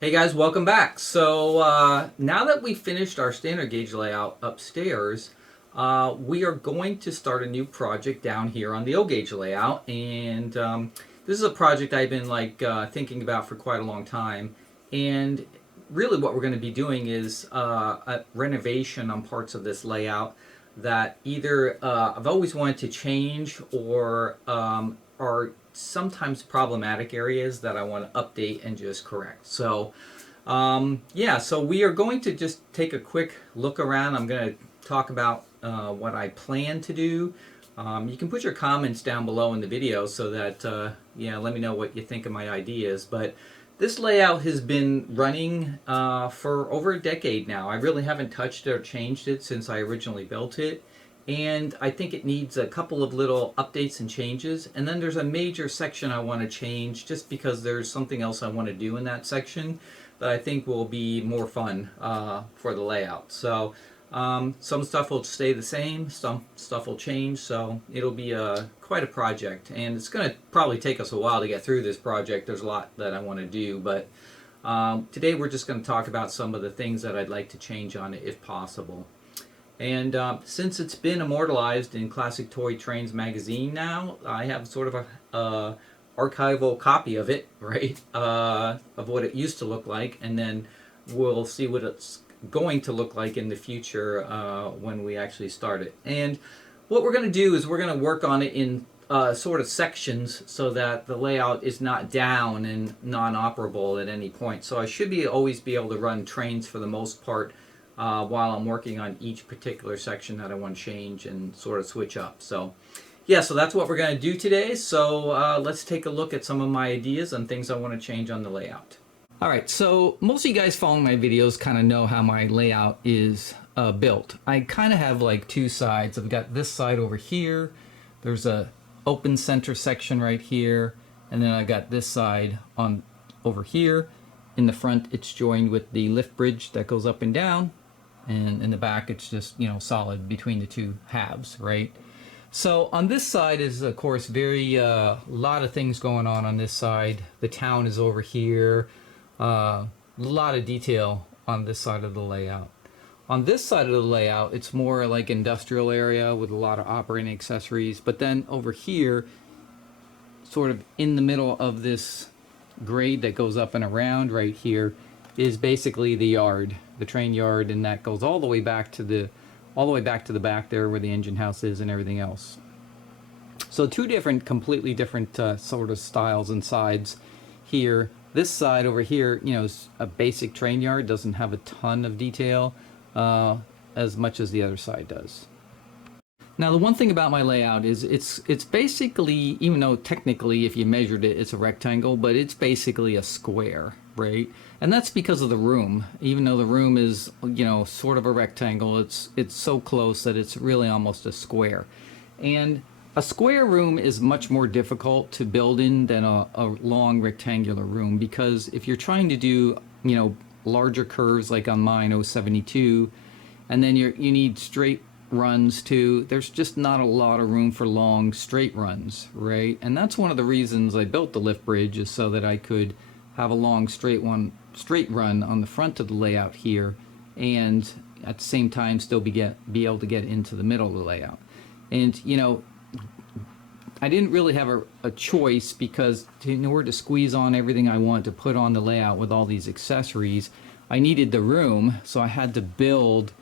Hey guys, welcome back. So now that we finished our standard gauge layout upstairs, we are going to start a new project down here on the O gauge layout. And this is a project I've been thinking about for quite a long time. And really what we're going to be doing is a renovation on parts of this layout that either I've always wanted to change or are sometimes problematic areas that I want to update and just correct. So yeah, so we are going to just take a quick look around. I'm going to talk about what I plan to do. You can put your comments down below in the video so that, yeah, let me know what you think of my ideas. But this layout has been running for over a decade now. I really haven't touched it or changed it since I originally built it. And I think it needs a couple of little updates and changes. And then there's a major section I want to change just because there's something else I want to do in that section that I think will be more fun for the layout. So some stuff will stay the same, some stuff will change, so it'll be quite a project. And it's going to probably take us a while to get through this project. There's a lot that I want to do, but today we're just going to talk about some of the things that I'd like to change on it if possible. And since it's been immortalized in Classic Toy Trains magazine now, I have sort of a archival copy of it, right, of what it used to look like, and then we'll see what it's going to look like in the future when we actually start it. And what we're going to do is we're going to work on it in sort of sections so that the layout is not down and non-operable at any point. So I should always be able to run trains for the most part while I'm working on each particular section that I want to change and sort of switch up. So yeah, so that's what we're going to do today. So let's take a look at some of my ideas and things I want to change on the layout. All right, so most of you guys following my videos kind of know how my layout is built. I kind of have like two sides. I've got this side over here. There's a open center section right here, and then I got this side on over here. In the front, it's joined with the lift bridge that goes up and down, and in the back, it's just, you know, solid between the two halves, right? So on this side is, of course, very lot of things going on this side. The town is over here. A lot of detail on this side of the layout. On this side of the layout, it's more like industrial area with a lot of operating accessories. But then over here, sort of in the middle of this grade that goes up and around right here, is basically the yard, the train yard, and that goes all the way back to the back there where the engine house is and everything else. So two completely different sort of styles and sides here. This side over here, you know, is a basic train yard, doesn't have a ton of detail as much as the other side does. Now the one thing about my layout is it's basically, even though technically if you measured it it's a rectangle, but it's basically a square, right? And that's because of the room. Even though the room is, you know, sort of a rectangle, it's so close that it's really almost a square. And a square room is much more difficult to build in than a long rectangular room, because if you're trying to do, you know, larger curves like on mine 072, and then you need straight runs too, there's just not a lot of room for long straight runs, right? And that's one of the reasons I built the lift bridge, is so that I could have a long straight run on the front of the layout here, and at the same time still be able to get into the middle of the layout. And you know, I didn't really have a choice, because in order to squeeze on everything I want to put on the layout with all these accessories, I needed the room, so I had to build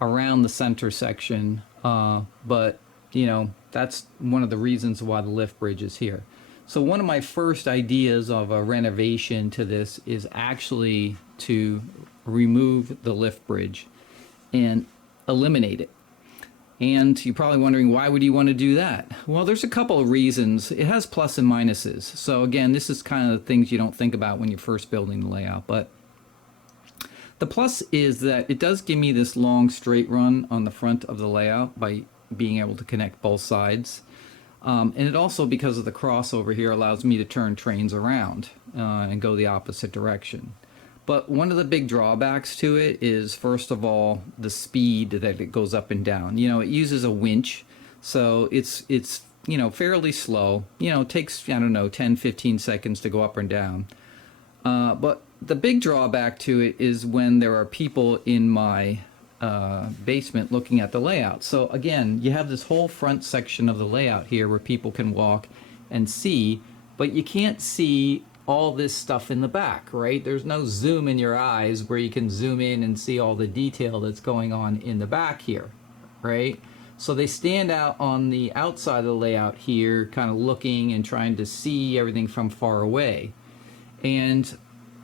around the center section, but you know, that's one of the reasons why the lift bridge is here. So one of my first ideas of a renovation to this is actually to remove the lift bridge and eliminate it. And you're probably wondering, why would you want to do that? Well, there's a couple of reasons. It has plus and minuses. So again, this is kind of the things you don't think about when you're first building the layout, but the plus is that it does give me this long straight run on the front of the layout by being able to connect both sides. And it also, because of the crossover here, allows me to turn trains around and go the opposite direction. But one of the big drawbacks to it is, first of all, the speed that it goes up and down. You know, it uses a winch, so it's you know, fairly slow. You know, it takes, I don't know, 10-15 seconds to go up and down. But the big drawback to it is when there are people in my basement looking at the layout. So again, you have this whole front section of the layout here where people can walk and see, but you can't see all this stuff in the back, right? There's no zoom in your eyes where you can zoom in and see all the detail that's going on in the back here, right? So they stand out on the outside of the layout here, kind of looking and trying to see everything from far away. And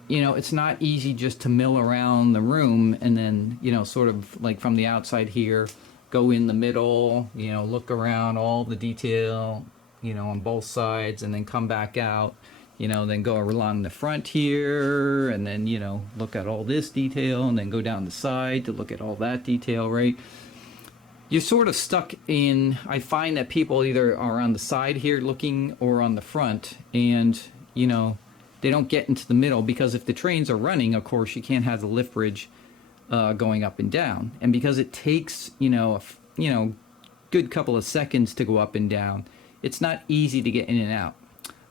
you know, it's not easy just to mill around the room and then, you know, sort of like from the outside here, go in the middle, you know, look around all the detail, you know, on both sides, and then come back out, you know, then go along the front here, and then, you know, look at all this detail, and then go down the side to look at all that detail, right? You're sort of stuck in, I find that people either are on the side here looking or on the front, and, you know, they don't get into the middle, because if the trains are running, of course, you can't have the lift bridge going up and down. And because it takes, you know, good couple of seconds to go up and down, it's not easy to get in and out.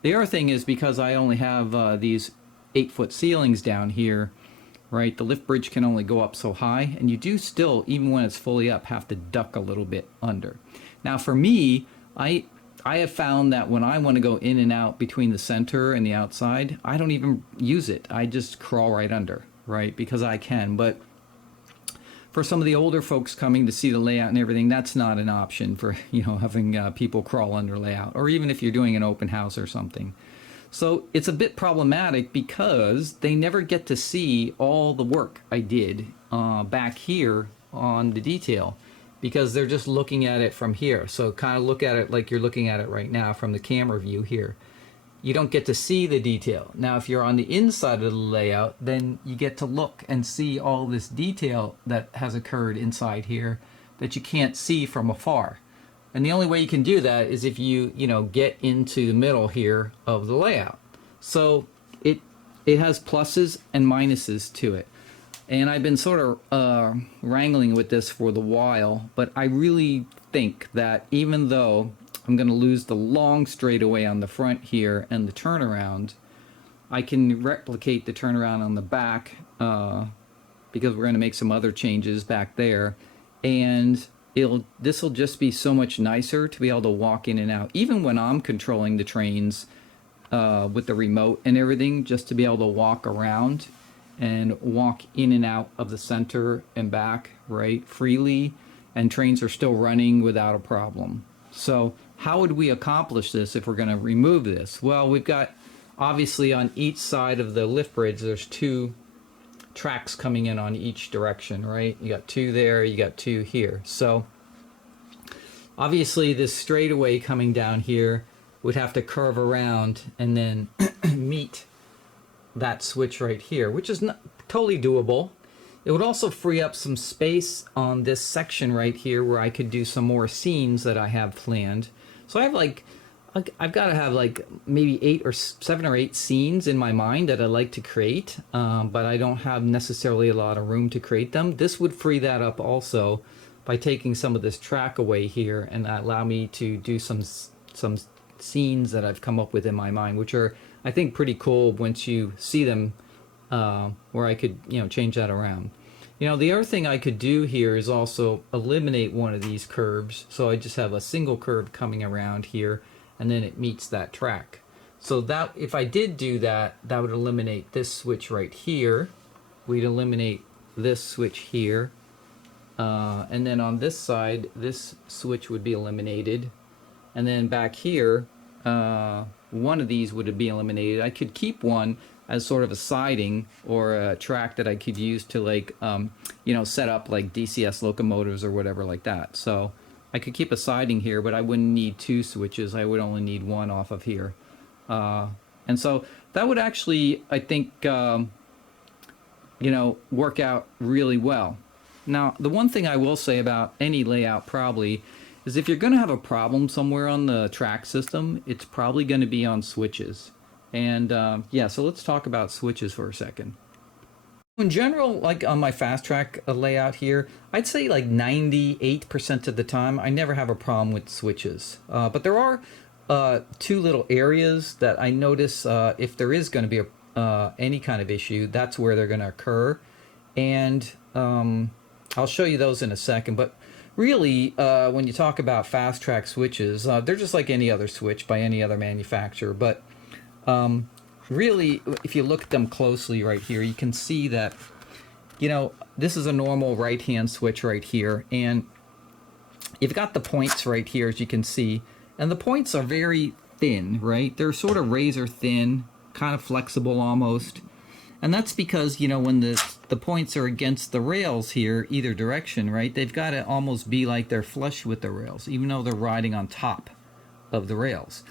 The other thing is, because I only have these 8-foot ceilings down here, right, the lift bridge can only go up so high, and you do still, even when it's fully up, have to duck a little bit under. Now for me, I have found that when I want to go in and out between the center and the outside, I don't even use it. I just crawl right under, right? Because I can. But for some of the older folks coming to see the layout and everything, that's not an option for, you know, having people crawl under layout, or even if you're doing an open house or something. So it's a bit problematic because they never get to see all the work I did back here on the detail, because they're just looking at it from here. So kind of look at it like you're looking at it right now from the camera view here. You don't get to see the detail. Now if you're on the inside of the layout, then you get to look and see all this detail that has occurred inside here that you can't see from afar. And the only way you can do that is if you get into the middle here of the layout. So it has pluses and minuses to it. And I've been sort of wrangling with this for a while, but I really think that even though I'm going to lose the long straightaway on the front here and the turnaround, I can replicate the turnaround on the back because we're going to make some other changes back there. And this will just be so much nicer to be able to walk in and out, even when I'm controlling the trains with the remote and everything, just to be able to walk around and walk in and out of the center and back, right, freely, and trains are still running without a problem. So how would we accomplish this if we're going to remove this? Well, we've got, obviously on each side of the lift bridge, there's 2 tracks coming in on each direction, right? You got 2 there, you got 2 here. So obviously this straightaway coming down here would have to curve around and then meet that switch right here, which is not totally doable. It would also free up some space on this section right here where I could do some more scenes that I have planned. So I have I've got to have like maybe 7 or 8 scenes in my mind that I'd like to create, but I don't have necessarily a lot of room to create them. This would free that up also by taking some of this track away here and allow me to do some scenes that I've come up with in my mind, which are, I think, pretty cool once you see them, where I could, change that around. The other thing I could do here is also eliminate one of these curves. So I just have a single curve coming around here, and then it meets that track. So that, if I did do that, that would eliminate this switch right here. We'd eliminate this switch here. And then on this side, this switch would be eliminated. And then back here, one of these would be eliminated. I could keep one as sort of a siding or a track that I could use to set up like DCS locomotives or whatever like that. So I could keep a siding here, but I wouldn't need 2 switches. I would only need 1 off of here. And so that would actually, I think, work out really well. Now, the one thing I will say about any layout probably is if you're going to have a problem somewhere on the track system, it's probably going to be on switches. And so let's talk about switches for a second. In general, like on my fast track layout here, I'd say like 98% of the time, I never have a problem with switches. But there are 2 little areas that I notice if there is going to be any kind of issue, that's where they're going to occur. And I'll show you those in a second. But really, when you talk about fast track switches, they're just like any other switch by any other manufacturer. But really, if you look at them closely right here, you can see that, you know, this is a normal right-hand switch right here. And you've got the points right here, as you can see. And the points are very thin, right? They're sort of razor thin, kind of flexible almost. And that's because, you know, when the points are against the rails here, either direction, right, they've got to almost be like they're flush with the rails, even though they're riding on top of the rails.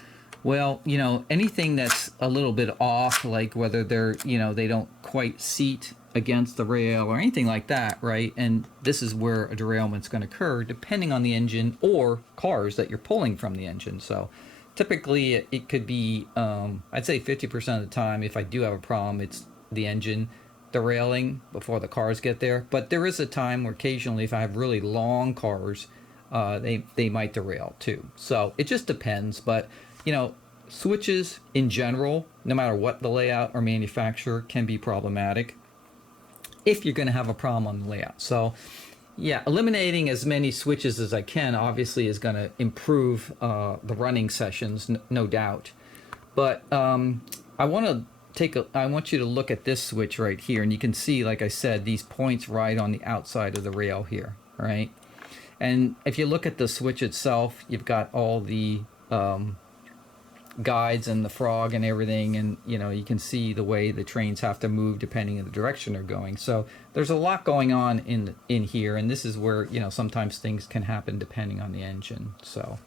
Well, you know, anything that's a little bit off, like whether they're, you know, they don't quite seat against the rail or anything like that, right? And this is where a derailment's going to occur, depending on the engine or cars that you're pulling from the engine. So typically it could be, I'd say 50% of the time, if I do have a problem, it's the engine derailing before the cars get there. But there is a time where occasionally, if I have really long cars, they might derail too. So it just depends. But, you know, switches in general, no matter what the layout or manufacturer, can be problematic if you're going to have a problem on the layout. So yeah, eliminating as many switches as I can obviously is going to improve the running sessions, no doubt. But I want you to look at this switch right here, and you can see, like I said, these points right on the outside of the rail here, right? And if you look at the switch itself, you've got all the guides and the frog and everything, and you know, you can see the way the trains have to move depending on the direction they're going. So there's a lot going on in here, and this is where, you know, sometimes things can happen depending on the engine. So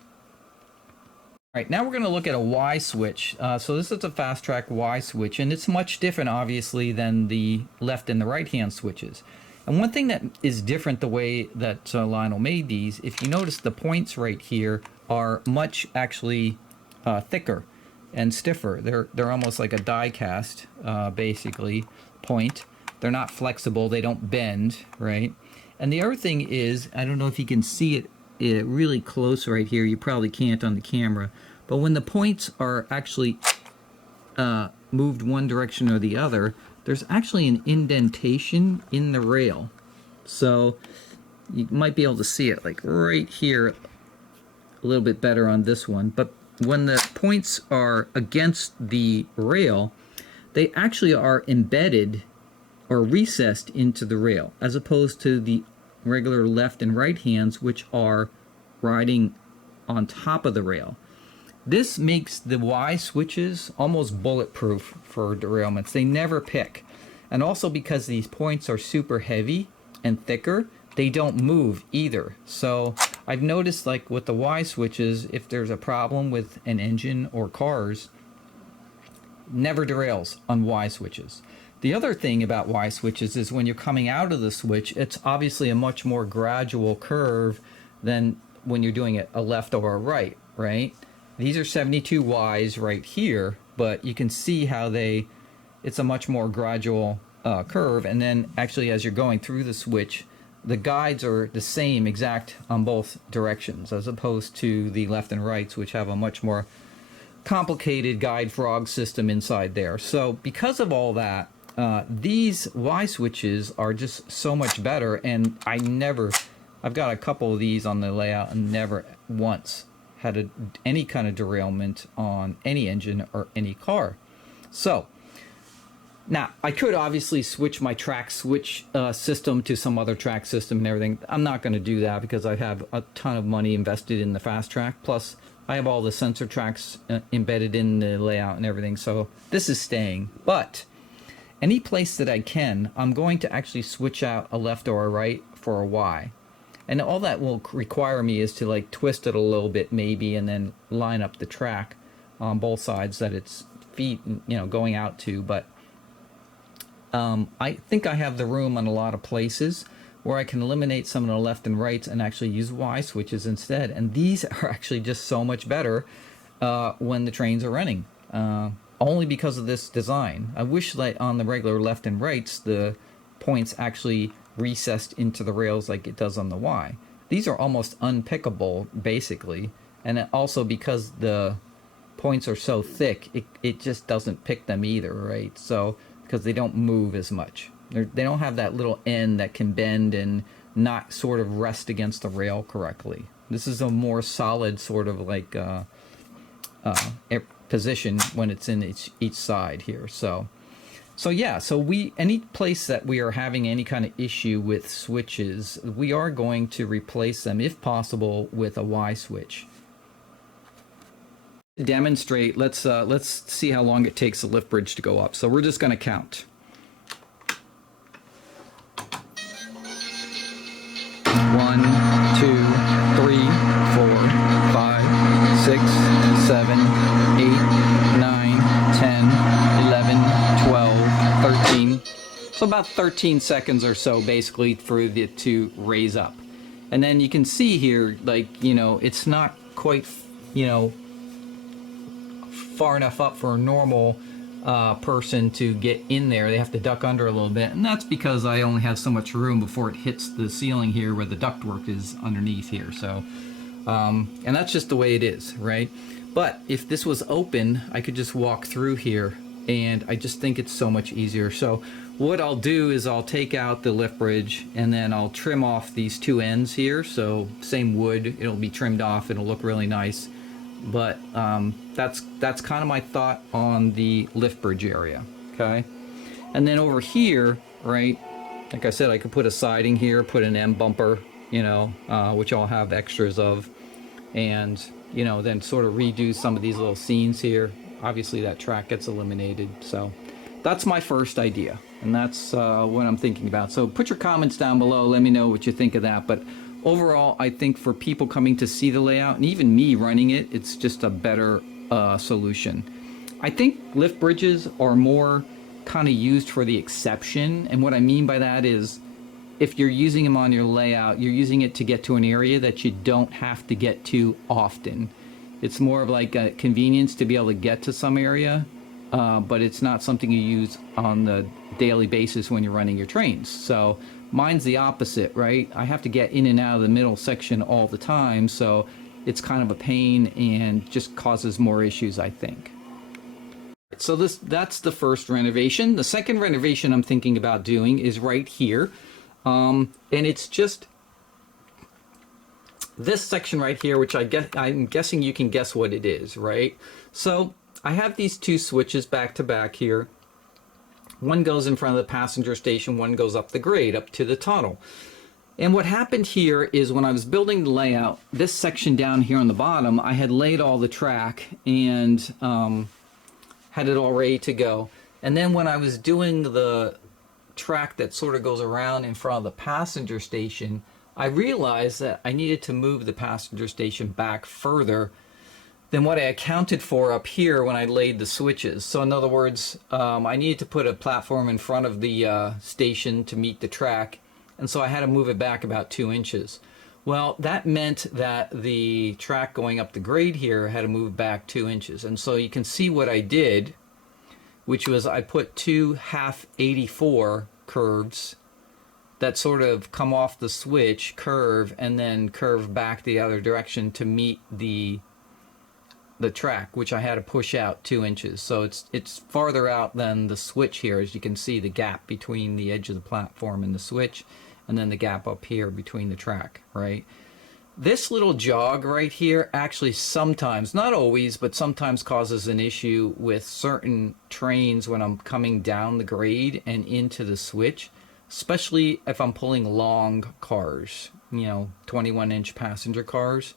all right, now we're going to look at a Y switch. So this is a fast track Y switch, and it's much different obviously than the left and the right hand switches. And one thing that is different the way that Lionel made these, if you notice, the points right here are much actually thicker and stiffer. They're almost like a die cast, basically, point. They're not flexible. They don't bend, right? And the other thing is, I don't know if you can see it really close right here. You probably can't on the camera. But when the points are actually moved one direction or the other, there's actually an indentation in the rail. So you might be able to see it like right here a little bit better on this one. But when the points are against the rail, they actually are embedded or recessed into the rail, as opposed to the regular left and right hands, which are riding on top of the rail. This makes the Y switches almost bulletproof for derailments. They never pick. And also because these points are super heavy and thicker, they don't move either. So I've noticed, like with the Y switches, if there's a problem with an engine or cars, never derails on Y switches. The other thing about Y switches is when you're coming out of the switch, it's obviously a much more gradual curve than when you're doing it a left or a right, right? These are 72 Ys right here, but you can see how it's a much more gradual curve. And then actually as you're going through the switch, the guides are the same exact on both directions, as opposed to the left and rights, which have a much more complicated guide frog system inside there. So because of all that, these Y switches are just so much better, and I've got a couple of these on the layout and never once had any kind of derailment on any engine or any car. So now I could obviously switch my track switch system to some other track system and everything. I'm not going to do that because I have a ton of money invested in the fast track. Plus I have all the sensor tracks embedded in the layout and everything. So this is staying. But any place that I can, I'm going to actually switch out a left or a right for a Y. And all that will require me is to like twist it a little bit maybe, and then line up the track on both sides that its feet, you know, going out to. But I think I have the room on a lot of places where I can eliminate some of the left and rights and actually use Y switches instead. And these are actually just so much better when the trains are running, only because of this design. I wish that on the regular left and rights, the points actually recessed into the rails like it does on the Y. These are almost unpickable, basically. And also because the points are so thick, it just doesn't pick them either, right? So, because they don't move as much. They don't have that little end that can bend and not sort of rest against the rail correctly. This is a more solid sort of like position when it's in each side here. So yeah, so any place that we are having any kind of issue with switches, we are going to replace them if possible with a Y switch. To demonstrate, let's see how long it takes the lift bridge to go up. So we're just going to count. 1, 2, 3, 4, 5, 6, 7, 8, 9, 10, 11, 12, 13. So about 13 seconds or so basically for it to raise up. And then you can see here, like, you know, it's not quite, you know, far enough up for a normal person to get in there. They have to duck under a little bit, and that's because I only have so much room before it hits the ceiling here where the ductwork is underneath here. So and that's just the way it is, right? But if this was open, I could just walk through here, and I just think it's so much easier. So what I'll do is I'll take out the lift bridge, and then I'll trim off these two ends here. So same wood, it'll be trimmed off, it'll look really nice. But that's kind of my thought on the lift bridge area, okay? And then over here, right, like I said, I could put a siding here, put an M bumper, you know, which I'll have extras of, and, you know, then sort of redo some of these little scenes here. Obviously that track gets eliminated. So that's my first idea, and that's what I'm thinking about. So put your comments down below, let me know what you think of that. But overall, I think for people coming to see the layout, and even me running it, it's just a better solution. I think lift bridges are more kind of used for the exception, and what I mean by that is if you're using them on your layout, you're using it to get to an area that you don't have to get to often. It's more of like a convenience to be able to get to some area, but it's not something you use on the daily basis when you're running your trains. So mine's the opposite, right? I have to get in and out of the middle section all the time, so it's kind of a pain and just causes more issues, I think. So that's the first renovation. The second renovation I'm thinking about doing is right here. And it's just this section right here, which I'm guessing you can guess what it is, right? So I have these two switches back to back here. One goes in front of the passenger station, one goes up the grade, up to the tunnel. And what happened here is when I was building the layout, this section down here on the bottom, I had laid all the track and had it all ready to go. And then when I was doing the track that sort of goes around in front of the passenger station, I realized that I needed to move the passenger station back further than what I accounted for up here when I laid the switches. So in other words, I needed to put a platform in front of the station to meet the track, and so I had to move it back about 2 inches. Well, that meant that the track going up the grade here had to move back 2 inches. And so you can see what I did, which was I put two half 84 curves that sort of come off the switch, curve, and then curve back the other direction to meet the track, which I had to push out 2 inches. So it's farther out than the switch here. As you can see, the gap between the edge of the platform and the switch, and then the gap up here between the track, right? This little jog right here actually sometimes, not always, but sometimes causes an issue with certain trains when I'm coming down the grade and into the switch, especially if I'm pulling long cars, you know, 21-inch passenger cars.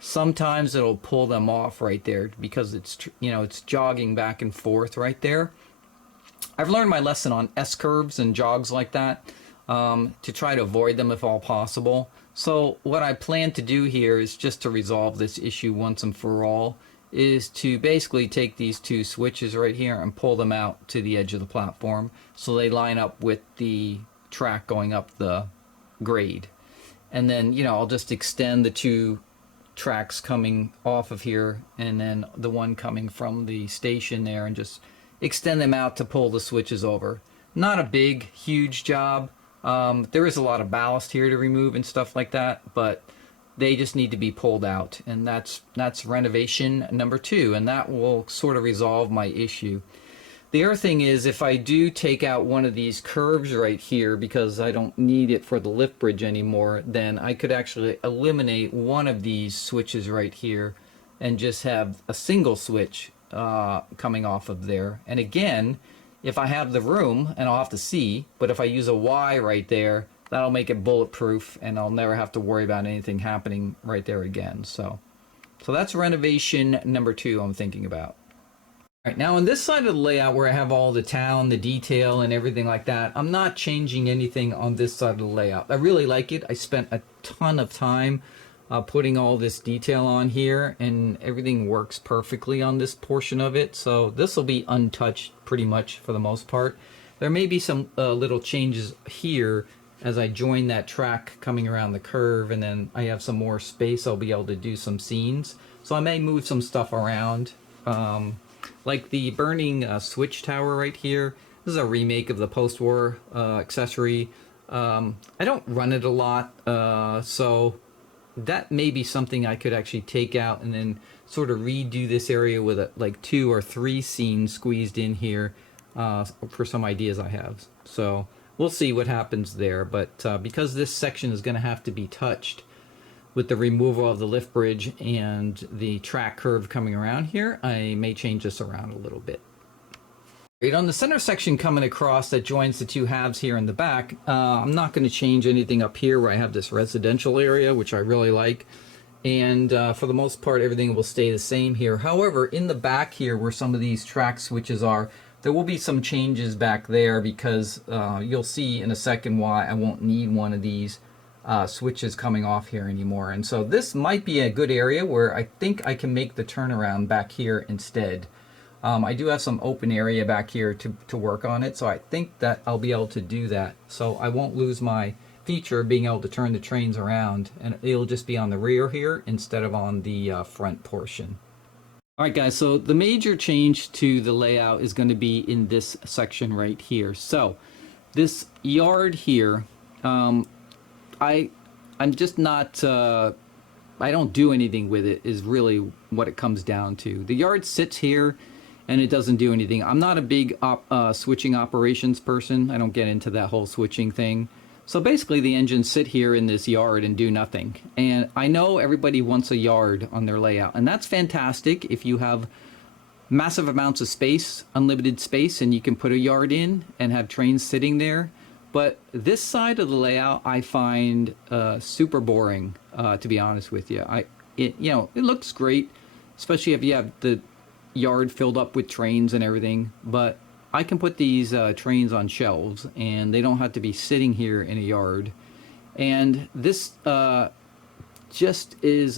Sometimes it'll pull them off right there because it's, you know, it's jogging back and forth right there. I've learned my lesson on S-curves and jogs like that, to try to avoid them if all possible. So what I plan to do here is just to resolve this issue once and for all, is to basically take these two switches right here and pull them out to the edge of the platform so they line up with the track going up the grade. And then, you know, I'll just extend the two tracks coming off of here and then the one coming from the station there and just extend them out to pull the switches over. Not a big, huge job. There is a lot of ballast here to remove and stuff like that, but They just need to be pulled out, and that's renovation number 2, and that will sort of resolve my issue. The other thing is, if I do take out one of these curves right here because I don't need it for the lift bridge anymore, then I could actually eliminate one of these switches right here and just have a single switch coming off of there. And again, if I have the room, and I'll have to see, but if I use a Y right there, that'll make it bulletproof, and I'll never have to worry about anything happening right there again. So that's renovation number 2 I'm thinking about. All right, now on this side of the layout where I have all the Talon, the detail, and everything like that, I'm not changing anything on this side of the layout. I really like it. I spent a ton of time putting all this detail on here, and everything works perfectly on this portion of it. So this will be untouched pretty much for the most part. There may be some little changes here as I join that track coming around the curve, and then I have some more space. I'll be able to do some scenes. So I may move some stuff around. Like the burning switch tower right here. This is a remake of the post-war accessory. I don't run it a lot, so that may be something I could actually take out and then sort of redo this area with like 2 or 3 scenes squeezed in here for some ideas I have. So we'll see what happens there. But because this section is going to have to be touched with the removal of the lift bridge and the track curve coming around here, I may change this around a little bit. Right, on the center section coming across that joins the 2 halves here in the back, I'm not going to change anything up here where I have this residential area, which I really like. And for the most part, everything will stay the same here. However, in the back here where some of these track switches are, there will be some changes back there because you'll see in a second why I won't need one of these switches coming off here anymore. And so this might be a good area where I think I can make the turnaround back here instead. I do have some open area back here to work on it, so I think that I'll be able to do that. So I won't lose my feature of being able to turn the trains around, and it'll just be on the rear here instead of on the front portion. All right, guys, so the major change to the layout is going to be in this section right here. So this yard here, I'm just not, I don't do anything with it is really what it comes down to. The yard sits here and it doesn't do anything. I'm not a big switching operations person. I don't get into that whole switching thing. So basically the engines sit here in this yard and do nothing. And I know everybody wants a yard on their layout, and that's fantastic if you have massive amounts of space, unlimited space, and you can put a yard in and have trains sitting there. But this side of the layout I find super boring, to be honest with you. It looks great, especially if you have the yard filled up with trains and everything, but I can put these trains on shelves and they don't have to be sitting here in a yard. And this just is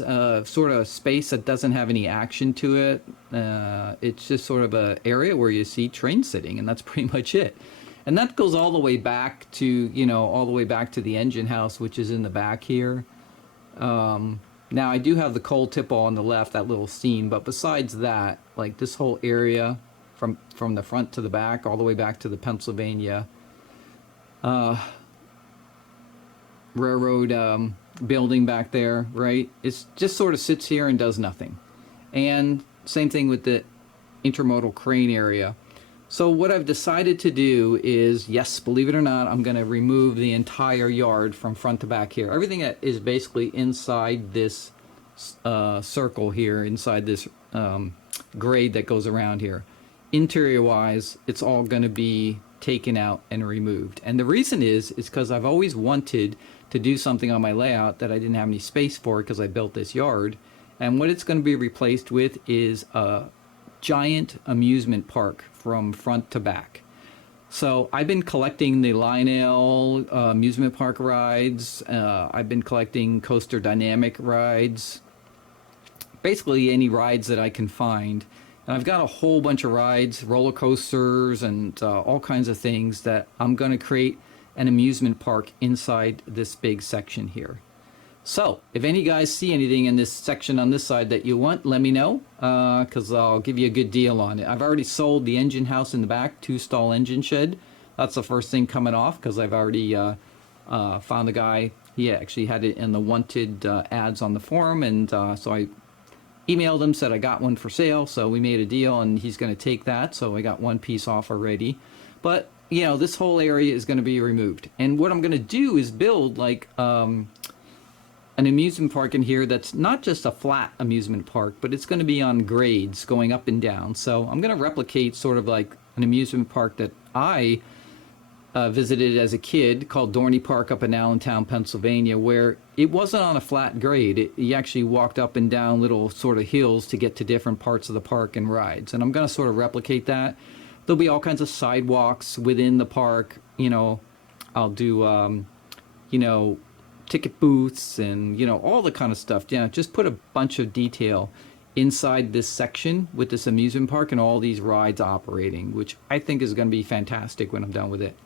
sort of space that doesn't have any action to it. It's just sort of an area where you see trains sitting, and that's pretty much it. And that goes all the way back to, all the way back to the engine house, which is in the back here. Now I do have the coal tipple on the left, that little seam, but besides that, like this whole area from the front to the back, all the way back to the Pennsylvania railroad building back there, right? It just sort of sits here and does nothing. And same thing with the intermodal crane area. So what I've decided to do is, yes, believe it or not, I'm going to remove the entire yard from front to back here. Everything that is basically inside this circle here, inside this grade that goes around here. Interior-wise, it's all going to be taken out and removed. And the reason is because I've always wanted to do something on my layout that I didn't have any space for because I built this yard. And what it's going to be replaced with is a giant amusement park from front to back. So I've been collecting the Lionel amusement park rides. I've been collecting Coaster Dynamic rides. Basically any rides that I can find. And I've got a whole bunch of rides, roller coasters, and all kinds of things that I'm going to create an amusement park inside this big section here. So, if any guys see anything in this section on this side that you want, let me know, because I'll give you a good deal on it. I've already sold the engine house in the back, 2-stall engine shed. That's the first thing coming off, because I've already found the guy He actually had it in the wanted ads on the forum, and so I emailed him, said I got one for sale, so we made a deal, and he's going to take that, so I got one piece off already. But, you know, this whole area is going to be removed. And what I'm going to do is build, like, an amusement park in here that's not just a flat amusement park, but it's going to be on grades going up and down. So I'm going to replicate sort of like an amusement park that I visited as a kid called Dorney Park up in Allentown, Pennsylvania, where it wasn't on a flat grade. You actually walked up and down little sort of hills to get to different parts of the park and rides. And I'm going to sort of replicate that. There'll be all kinds of sidewalks within the park. You know, I'll do, you know, ticket booths and, you know, all the kind of stuff. Yeah, just put a bunch of detail inside this section with this amusement park and all these rides operating, which I think is going to be fantastic when I'm done with it.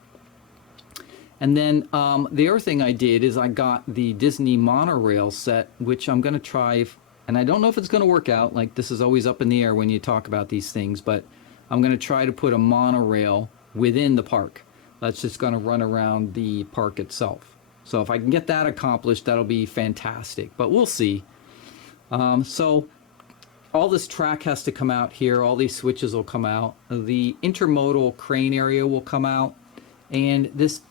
And then the other thing I did is I got the Disney monorail set, which I'm going to try, and I don't know if it's going to work out. Like, this is always up in the air when you talk about these things, but I'm going to try to put a monorail within the park. That's just going to run around the park itself. So if I can get that accomplished, that'll be fantastic, but we'll see. So all this track has to come out here. All these switches will come out. The intermodal crane area will come out, and this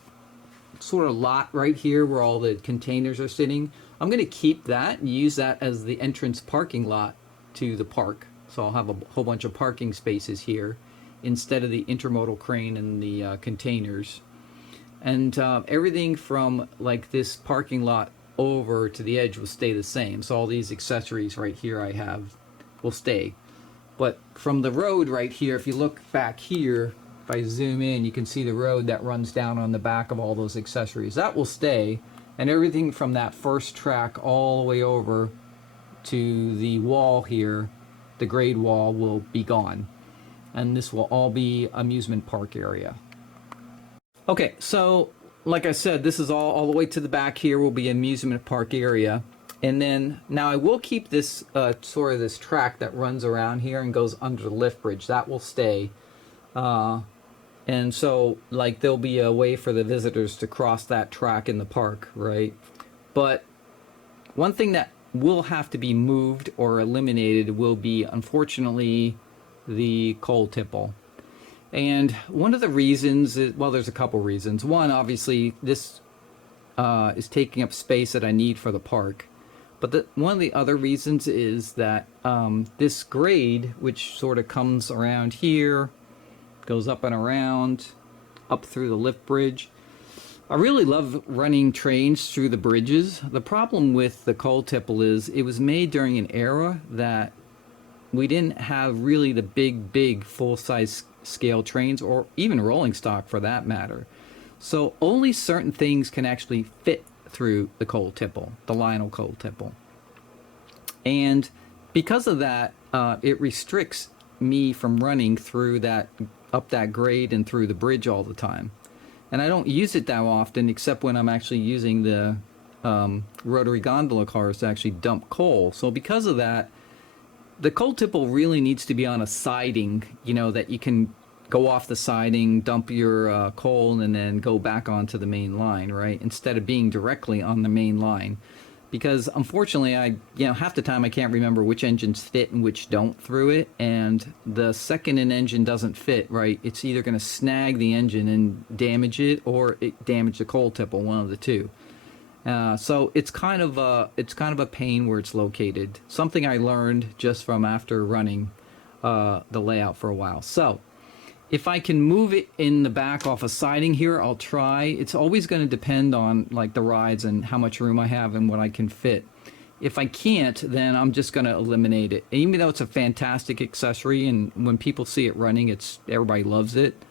sort of lot right here where all the containers are sitting, I'm going to keep that and use that as the entrance parking lot to the park. So I'll have a whole bunch of parking spaces here instead of the intermodal crane and the containers. And everything from like this parking lot over to the edge will stay the same. So all these accessories right here I have will stay. But from the road right here, if you look back here, if I zoom in, you can see the road that runs down on the back of all those accessories. That will stay, and everything from that first track all the way over to the wall here, the grade wall, will be gone. And this will all be amusement park area. Okay, so like I said, this is all the way to the back here will be amusement park area. And then now I will keep this sort of this track that runs around here and goes under the lift bridge. That will stay. And so, like, there'll be a way for the visitors to cross that track in the park, right? But one thing that will have to be moved or eliminated will be, unfortunately, the coal tipple. And one of the reasons is, well, there's a couple reasons. One, obviously, this is taking up space that I need for the park. But one of the other reasons is that this grade, which sort of comes around here, goes up and around, up through the lift bridge. I really love running trains through the bridges. The problem with the coal tipple is it was made during an era that we didn't have really the big full-size scale trains, or even rolling stock for that matter. So only certain things can actually fit through the coal tipple, the Lionel coal tipple. And because of that, it restricts me from running through that, up that grade and through the bridge all the time. And I don't use it that often, except when I'm actually using the rotary gondola cars to actually dump coal. So because of that, the coal tipple really needs to be on a siding, you know, that you can go off the siding, dump your coal, and then go back onto the main line, right? Instead of being directly on the main line. Because unfortunately, half the time I can't remember which engines fit and which don't through it, and the second an engine doesn't fit, right, it's either going to snag the engine and damage it, or it damage the coal tipple, one of the two. So it's kind of a pain where it's located. Something I learned just from after running the layout for a while. So if I can move it in the back off a siding here, I'll try. It's always going to depend on like the rides and how much room I have and what I can fit. If I can't, then I'm just going to eliminate it. Even though it's a fantastic accessory, and when people see it running, everybody loves it.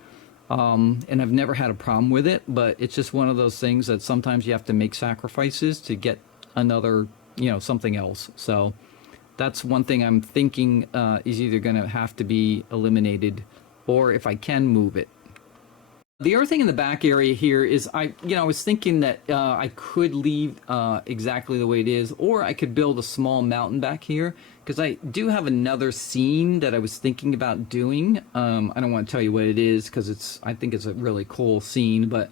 And I've never had a problem with it, but it's just one of those things that sometimes you have to make sacrifices to get another, something else. So that's one thing I'm thinking is either going to have to be eliminated, or if I can move it. The other thing in the back area here is I was thinking that I could leave exactly the way it is, or I could build a small mountain back here, because I do have another scene that I was thinking about doing. I don't want to tell you what it is, because I think it's a really cool scene, but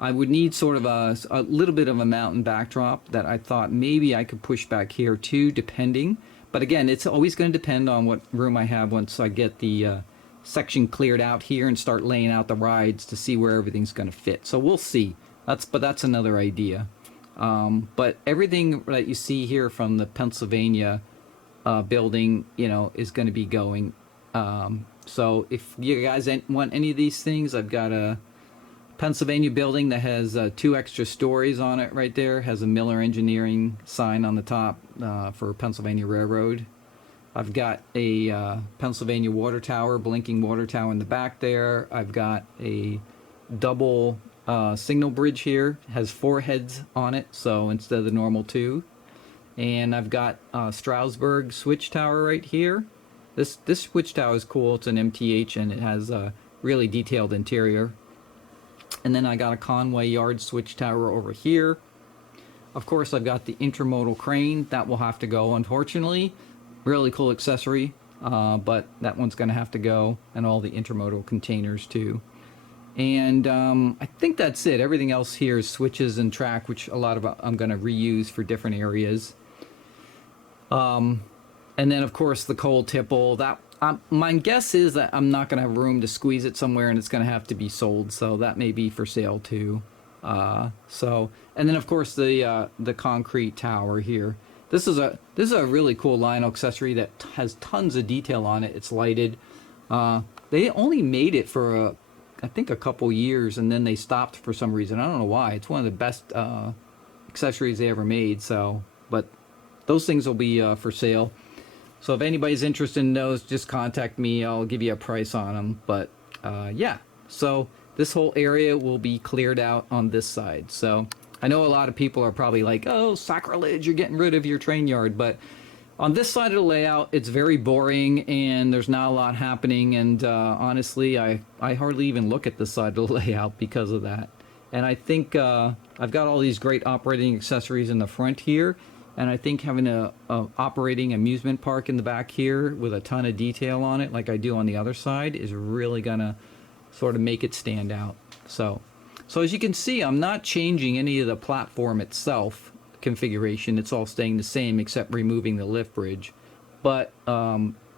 I would need sort of a little bit of a mountain backdrop that I thought maybe I could push back here too, depending. But again, it's always going to depend on what room I have once I get the section cleared out here and start laying out the rides to see where everything's going to fit. So we'll see. That's another idea. But everything that you see here from the Pennsylvania building, is going to be going. So if you guys want any of these things, I've got a Pennsylvania building that has 2 extra stories on it right there. Has a Miller Engineering sign on the top for Pennsylvania Railroad. I've got a Pennsylvania water tower, blinking water tower in the back there. I've got a double signal bridge here. It has 4 heads on it, so instead of the normal 2. And I've got Stroudsburg switch tower right here. This switch tower is cool. It's an MTH and it has a really detailed interior. And then I got a Conway Yard switch tower over here. Of course, I've got the intermodal crane. That will have to go, unfortunately. Really cool accessory, but that one's going to have to go. And all the intermodal containers, too. And I think that's it. Everything else here is switches and track, which a lot of I'm going to reuse for different areas. And then, of course, the coal tipple. My guess is that I'm not going to have room to squeeze it somewhere, and it's going to have to be sold. So that may be for sale too. And then of course the concrete tower here. This is a really cool Lionel accessory that has tons of detail on it. It's lighted. They only made it for I think a couple years, and then they stopped for some reason. I don't know why. It's one of the best accessories they ever made. So, but those things will be for sale. So if anybody's interested in those, just contact me. I'll give you a price on them. But yeah, so this whole area will be cleared out on this side. So I know a lot of people are probably like, oh, sacrilege, you're getting rid of your train yard. But on this side of the layout, it's very boring and there's not a lot happening. And honestly, I hardly even look at this side of the layout because of that. And I think I've got all these great operating accessories in the front here. And I think having a operating amusement park in the back here with a ton of detail on it, like I do on the other side, is really gonna sort of make it stand out. So as you can see, I'm not changing any of the platform itself configuration. It's all staying the same except removing the lift bridge. But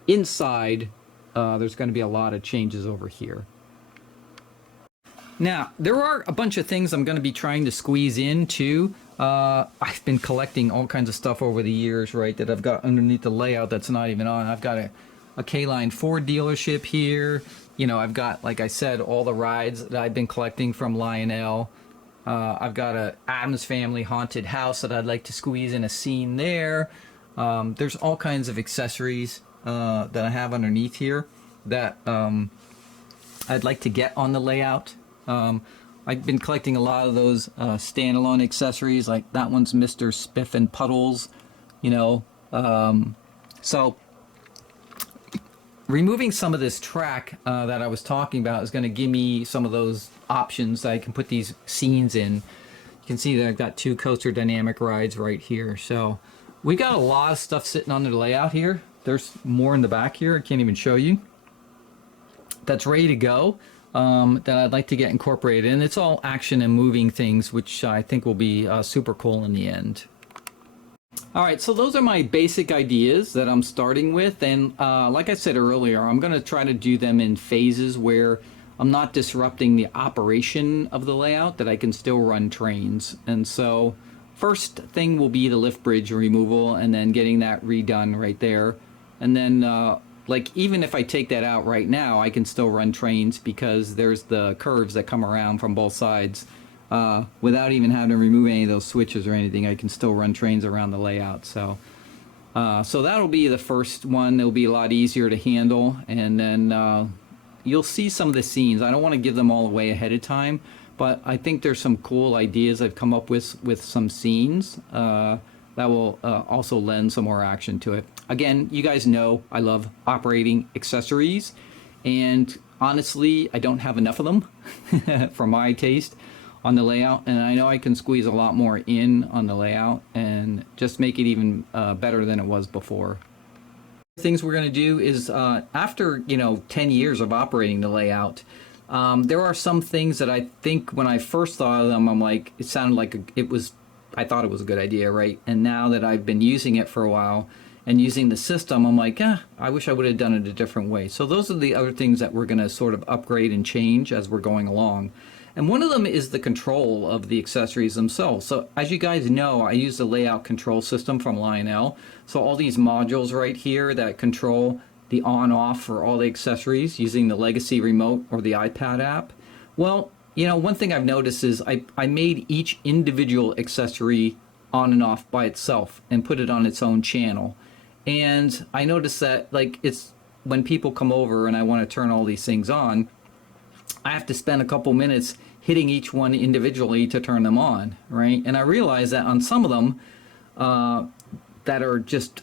inside, there's going to be a lot of changes over here. Now, there are a bunch of things I'm going to be trying to squeeze in too. I've been collecting all kinds of stuff over the years, right, that I've got underneath the layout that's not even on. I've got a K-Line Ford dealership here. I've got, like I said, all the rides that I've been collecting from Lionel. I've got a Addams Family haunted house that I'd like to squeeze in a scene there. There's all kinds of accessories that I have underneath here that I'd like to get on the layout. I've been collecting a lot of those standalone accessories, like that one's Mr. Spiff and Puddles, so removing some of this track that I was talking about is going to give me some of those options that I can put these scenes in. You can see that I've got 2 coaster dynamic rides right here. So we got a lot of stuff sitting on the layout here. There's more in the back here. I can't even show you. That's ready to go. That I'd like to get incorporated, and it's all action and moving things, which I think will be super cool in the end. All right, so those are my basic ideas that I'm starting with, and like I said earlier, I'm going to try to do them in phases where I'm not disrupting the operation of the layout, that I can still run trains. And so first thing will be the lift bridge removal and then getting that redone right there. And then like even if I take that out right now, I can still run trains because there's the curves that come around from both sides. Without even having to remove any of those switches or anything, I can still run trains around the layout. So that'll be the first one. It'll be a lot easier to handle. And then you'll see some of the scenes. I don't want to give them all away ahead of time, but I think there's some cool ideas I've come up with some scenes that will also lend some more action to it. Again, you guys know I love operating accessories, and honestly, I don't have enough of them for my taste on the layout, and I know I can squeeze a lot more in on the layout and just make it even better than it was before. Things we're going to do is after 10 years of operating the layout, There are some things that I think when I first thought of them, I'm like, it sounded like I thought it was a good idea, right? And now that I've been using it for a while and using the system, I'm like, I wish I would have done it a different way. So those are the other things that we're going to sort of upgrade and change as we're going along. And one of them is the control of the accessories themselves. So as you guys know, I use the layout control system from Lionel. So all these modules right here that control the on-off for all the accessories using the Legacy remote or the iPad app. Well, you know, one thing I've noticed is I made each individual accessory on and off by itself and put it on its own channel. And I noticed that, like, it's when people come over and I want to turn all these things on, I have to spend a couple minutes hitting each one individually to turn them on, right? And I realized that on some of them that are just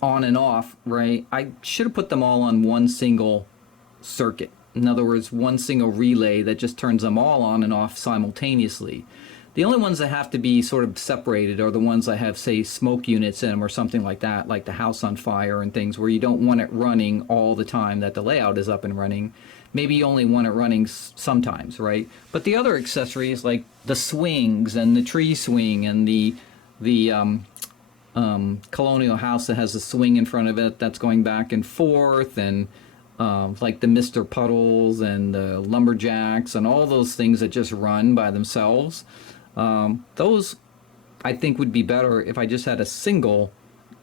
on and off, right, I should have put them all on one single circuit. In other words, one single relay that just turns them all on and off simultaneously. The only ones that have to be sort of separated are the ones that have, say, smoke units in them or something like that, like the house on fire and things where you don't want it running all the time that the layout is up and running. Maybe you only want it running sometimes, right? But the other accessories like the swings and the tree swing and the colonial house that has a swing in front of it that's going back and forth, and like the Mr. Puddles and the lumberjacks and all those things that just run by themselves. Those I think would be better if I just had a single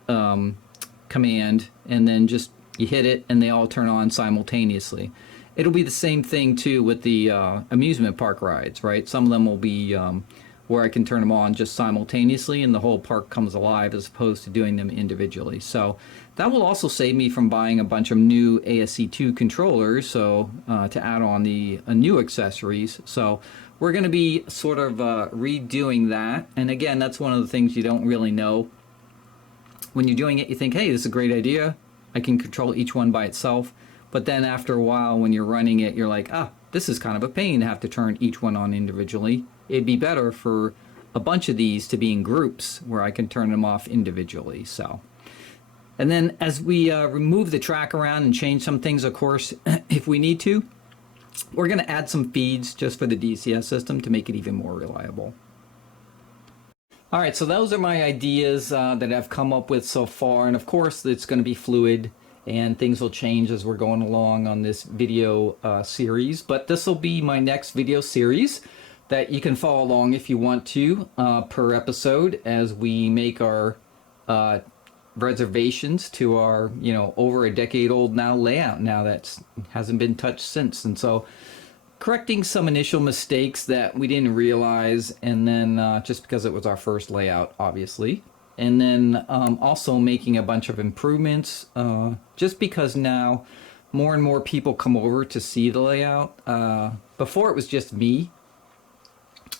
command and then just you hit it and they all turn on simultaneously. It'll be the same thing too with the amusement park rides, right? Some of them will be where I can turn them on just simultaneously and the whole park comes alive as opposed to doing them individually. So that will also save me from buying a bunch of new ASC2 controllers, so to add on the new accessories. So we're going to be sort of redoing that. And again, that's one of the things you don't really know. When you're doing it, you think, hey, this is a great idea. I can control each one by itself. But then after a while, when you're running it, you're like, this is kind of a pain to have to turn each one on individually. It'd be better for a bunch of these to be in groups where I can turn them off individually. So, and then as we remove the track around and change some things, of course, if we need to, we're going to add some feeds just for the DCS system to make it even more reliable. All right, so those are my ideas that I've come up with so far. And of course, it's going to be fluid and things will change as we're going along on this video series. But this will be my next video series that you can follow along if you want to per episode as we make our reservations to our, over a decade old now layout now that hasn't been touched since. And so correcting some initial mistakes that we didn't realize, and then just because it was our first layout, obviously. And then also making a bunch of improvements just because now more and more people come over to see the layout. Before it was just me.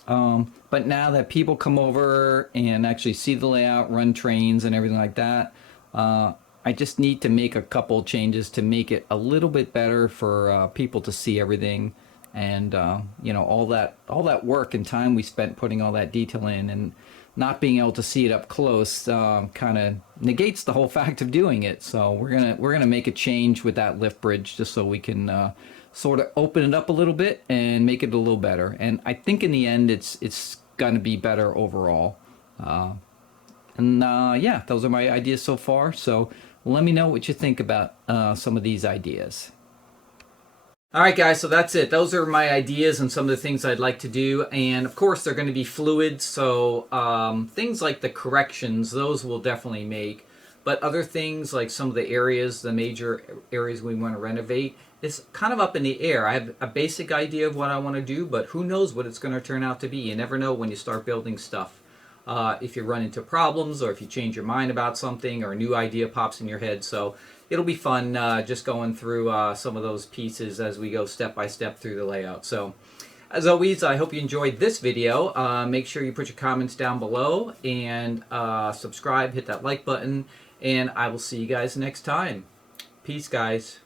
But now that people come over and actually see the layout, run trains and everything like that, I just need to make a couple changes to make it a little bit better for people to see everything. And all that work and time we spent putting all that detail in, and not being able to see it up close kind of negates the whole fact of doing it. So we're gonna make a change with that lift bridge just so we can sort of open it up a little bit and make it a little better. And I think in the end it's gonna be better overall. Yeah, those are my ideas so far. So let me know what you think about some of these ideas. All right, guys, so that's it. Those are my ideas and some of the things I'd like to do. And, of course, they're going to be fluid, so things like the corrections, those we'll definitely make. But other things like some of the areas, the major areas we want to renovate, it's kind of up in the air. I have a basic idea of what I want to do, but who knows what it's going to turn out to be. You never know when you start building stuff. If you run into problems or if you change your mind about something or a new idea pops in your head. So it'll be fun just going through some of those pieces as we go step by step through the layout. So as always, I hope you enjoyed this video. Make sure you put your comments down below and subscribe, hit that like button, and I will see you guys next time. Peace, guys.